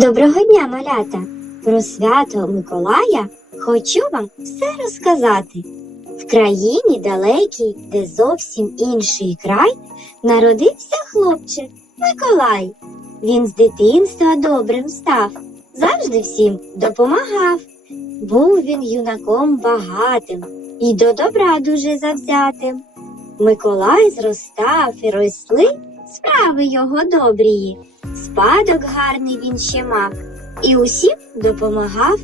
Доброго дня, малята! Про свято Миколая хочу вам все розказати. В країні далекій, де зовсім інший край, народився хлопчик Миколай. Він з дитинства добрим став, завжди всім допомагав. Був він юнаком багатим і до добра дуже завзятим. Миколай зростав і росли справи його добрії. Спадок гарний він ще мав і усім допомагав.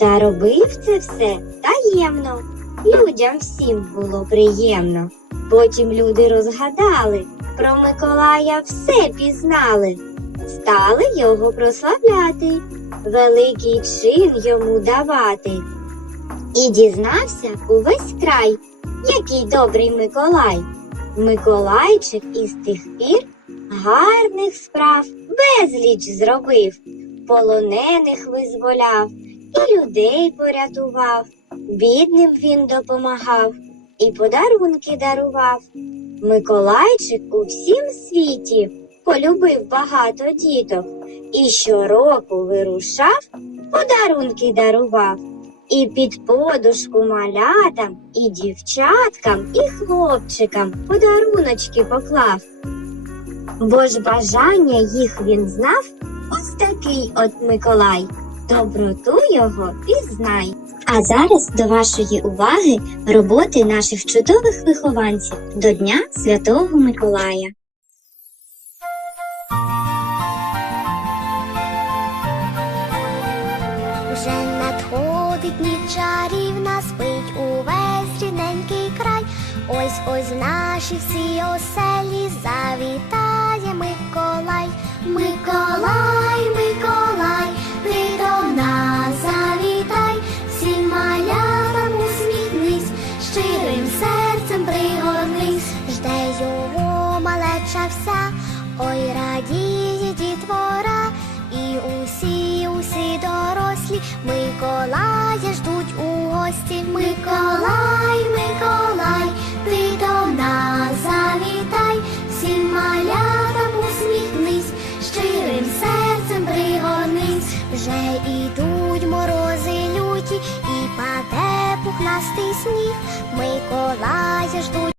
Та робив це все таємно. Людям всім було приємно. Потім люди розгадали, про Миколая все пізнали, стали його прославляти, великий чин йому давати. І дізнався увесь край, який добрий Миколай. Миколайчик із тих пір гарних справ безліч зробив, полонених визволяв і людей порятував, бідним він допомагав і подарунки дарував. Миколайчик у всім світі полюбив багато діток і щороку вирушав, подарунки дарував. І під подушку малятам, і дівчаткам, і хлопчикам подаруночки поклав. Бо ж бажання їх він знав, ось такий от Миколай. Доброту його пізнай. А зараз до вашої уваги роботи наших чудових вихованців до Дня Святого Миколая. Вже надходить ніч чарівна, спить увесь рідненький. Ось ось наші всі оселі завітає Миколай. Миколай, Миколай, ти до нас завітай, всім малятам усміхнись, щирим серцем пригорнись, жде його малеча вся, ой радіє дітвора, і усі, усі дорослі Миколая ждуть у гості. Миколай, Миколая ждуть